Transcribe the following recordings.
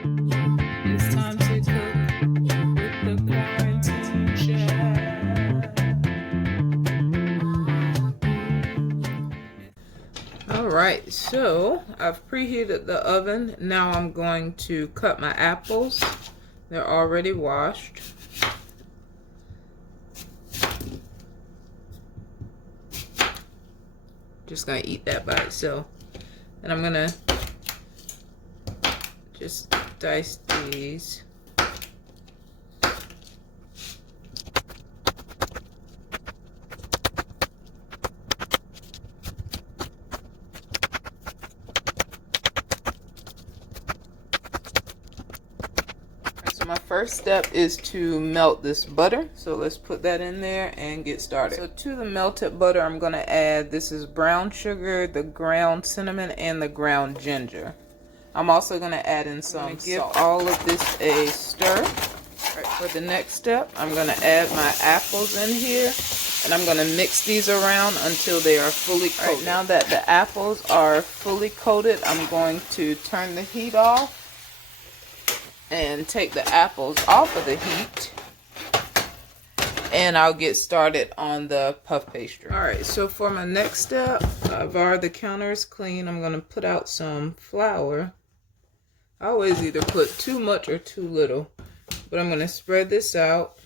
It's time to cook with the quarantine chef. Alright, so I've preheated the oven. Now I'm going to cut my apples. They're already washed. Just gonna eat that by itself. And I'm gonna just dice these. So my first step is to melt this butter. So let's put that in there and get started. So to the melted butter, I'm gonna add, this is brown sugar, the ground cinnamon, and the ground ginger. I'm also gonna add in some salt. Give all of this a stir. Right, for the next step, I'm gonna add my apples in here, and I'm gonna mix these around until they are fully coated. Right, now that the apples are fully coated, I'm going to turn the heat off and take the apples off of the heat, and I'll get started on the puff pastry. Alright, so for my next step, I've already, the counter is clean. I'm going to put out some flour. I always either put too much or too little, but I'm going to spread this out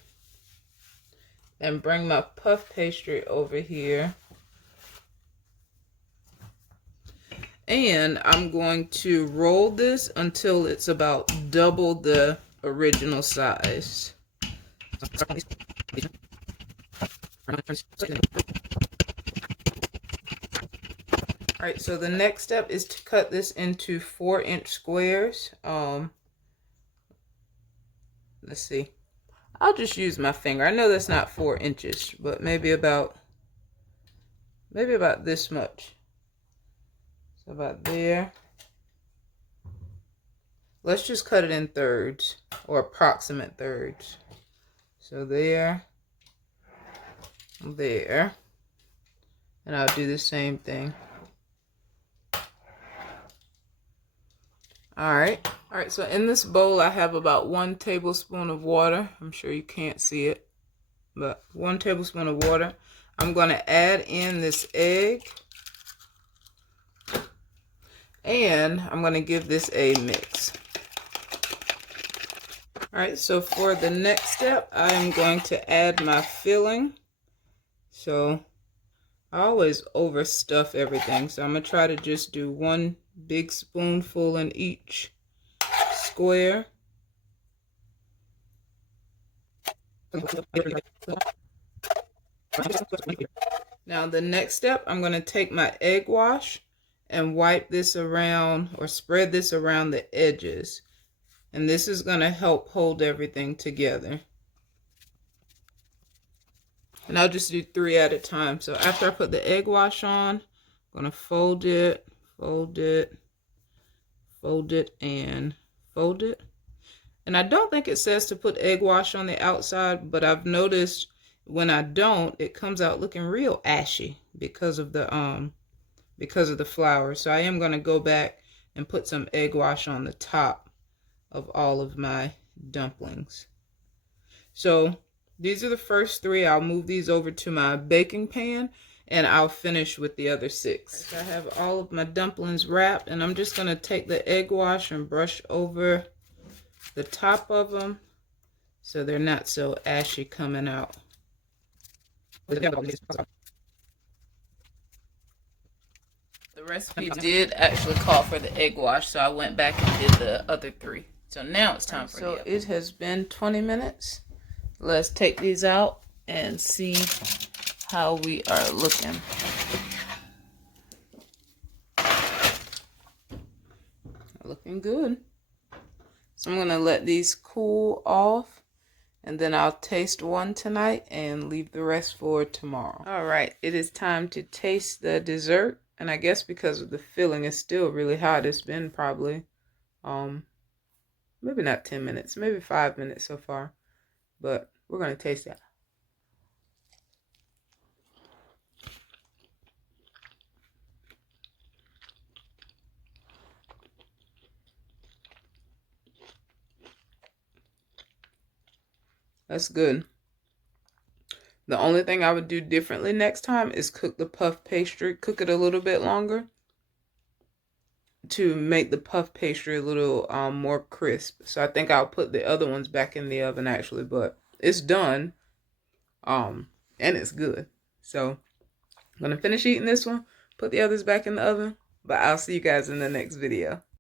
and bring my puff pastry over here. And I'm going to roll this until it's about double the original size. Alright, so the next step is to cut this into 4-inch squares. Let's see. I'll just use my finger. I know that's not 4 inches, but maybe about this much. So about there. Let's just cut it in thirds, or approximate thirds. So there, there, and I'll do the same thing. Alright, so in this bowl I have about 1 tablespoon of water. I'm sure you can't see it, but 1 tablespoon of water. I'm going to add in this egg, and I'm going to give this a mix. Alright, so for the next step, I'm going to add my filling. So I always overstuff everything, so I'm going to try to just do 1 big spoonful in each square. Now the next step, I'm going to take my egg wash and wipe this around, or spread this around the edges. And this is going to help hold everything together. And I'll just do 3 at a time. So after I put the egg wash on, I'm going to fold it, fold it, fold it, and fold it. And I don't think it says to put egg wash on the outside, but I've noticed when I don't, it comes out looking real ashy because of the flour. So I am going to go back and put some egg wash on the top of all of my dumplings. So these are the first 3. I'll move these over to my baking pan, and I'll finish with the other 6. So I have all of my dumplings wrapped, and I'm just going to take the egg wash and brush over the top of them so they're not so ashy coming out. The recipe did actually call for the egg wash, so I went back and did the other 3. So now it's time for the oven. So it has been 20 minutes. Let's take these out and see how we are looking. Looking good. So I'm going to let these cool off, and then I'll taste one tonight and leave the rest for tomorrow. Alright, it is time to taste the dessert. And I guess because of the filling, it's still really hot. It's been probably, maybe not 10 minutes, maybe 5 minutes so far. But we're going to taste that. That's good. The only thing I would do differently next time is cook the puff pastry, cook it a little bit longer to make the puff pastry a little more crisp. So I think I'll put the other ones back in the oven actually, but it's done. And it's good. So I'm gonna finish eating this one, put the others back in the oven, but I'll see you guys in the next video.